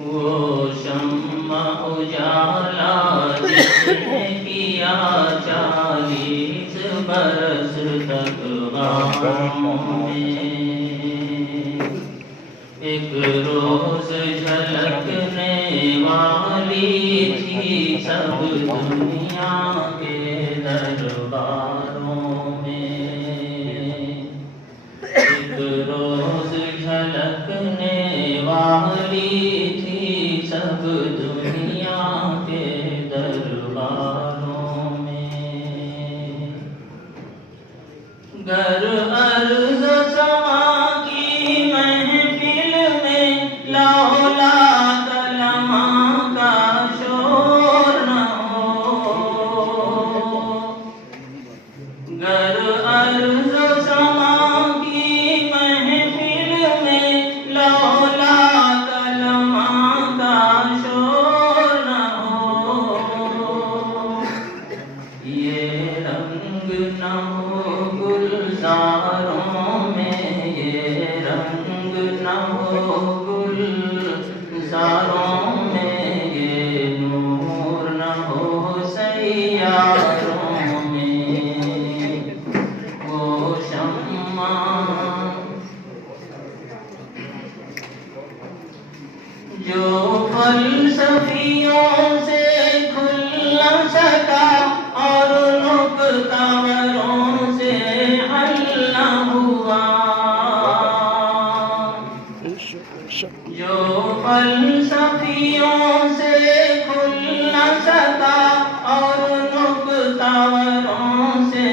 وہ شمع اجالا جس نے کیا 40 برس تک غاروں میں، ایک روز جھلکنے والی تھی سب دنیا کے درباروں میں، ایک روز جھلکنے والی تھی سب دنیا کے درباروں میں، گر عرض سما کی محفل میں لولا کلمہ کا شور نہ ہو، گر عرض سما کی محفل میں لولا کلمہ کا شور نہ ہو، یہ رنگ نہ ہو گلزاروں میں، یہ رنگ نہ ہو گلزاروں میں، یہ نور نہ ہو سیاروں میں، وہ شمع جو فلسفیوں سے کھل نہ سکا اور نکتاوروں سے حل نہ ہوا، جو فلسفیوں سے کھل نہ سکا اور نکتاوروں سے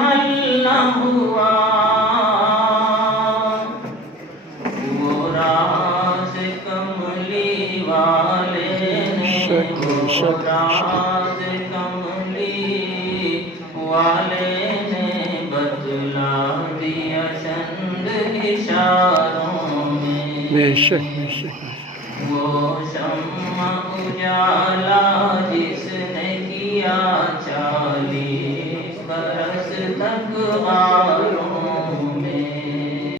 حل نہ ہوا، وہ راز کملی والے نے، وہ راز کملی والے نے بتلا دیا چند اشاروں میں، بے شک بے شک، وہ شمع اجالا جس نے کیا 40 برس تک